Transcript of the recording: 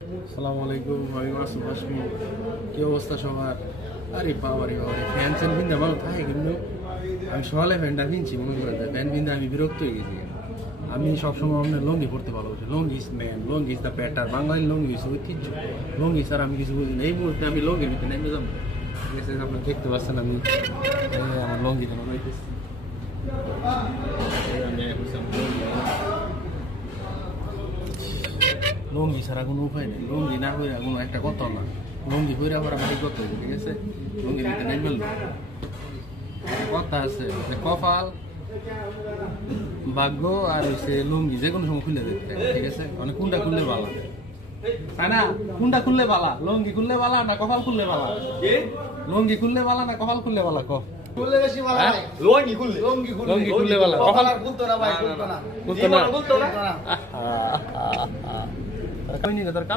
আসসালামু আলাইকুম, আমি মাসুম হাসমি। কি অবস্থা সবার? আরে বাবা রে বাবা, ফ্যান স্যান কিনতে ভালো থাকে কিন্তু আমি সকালে ফ্যানটা কিনছি, মনে করেন ফ্যান কিনতে আমি বিরক্ত হয়ে গেছি। আমি সবসময় আপনার লঙ্গি পড়তে ভালোবাসি। লঙ্গি is man, lungi is the batter. বাঙালি লঙ্গি হচ্ছে ঐতিহ্য। লঙ্গি স্যার আমি কিছু বুঝি না। এই মুহূর্তে আমি লঙ্গির ভিতরে নেমে যাবো। ঠিক আছে, আপনারা দেখতে পাচ্ছেন আমি আমার লঙ্গিটা রয়েছে। লঙ্গি ছাড়া কোনো উপায় নেই। লঙ্গি না হইয়া কোনো একটা কথা না। লঙ্গি হইরা পরে বাড়ি করতে হবে, ঠিক আছে? লঙ্গির ভিতরে নেই মেলল কথা আছে যে কপাল, ভাগ্য আর হচ্ছে লঙ্গি যে কোনো সময় খুলে দিতে, ঠিক আছে? মানে কোনটা খুললে ভালো, তাই না? কোনটা খুললে ভালো? লঙ্গি খুললে ভালো না কপাল খুললে ভালো? লঙ্গি খুললে ভালো না কপাল খুললে ভালো? খুললে বেশি ভালো ভাই। লঙ্গি খুললে লঙ্গি খুললে ভালো, কপাল খুলতো না ভাই, খুলতো না। খুলতো না। খুলতো না। কই নি তোর কাম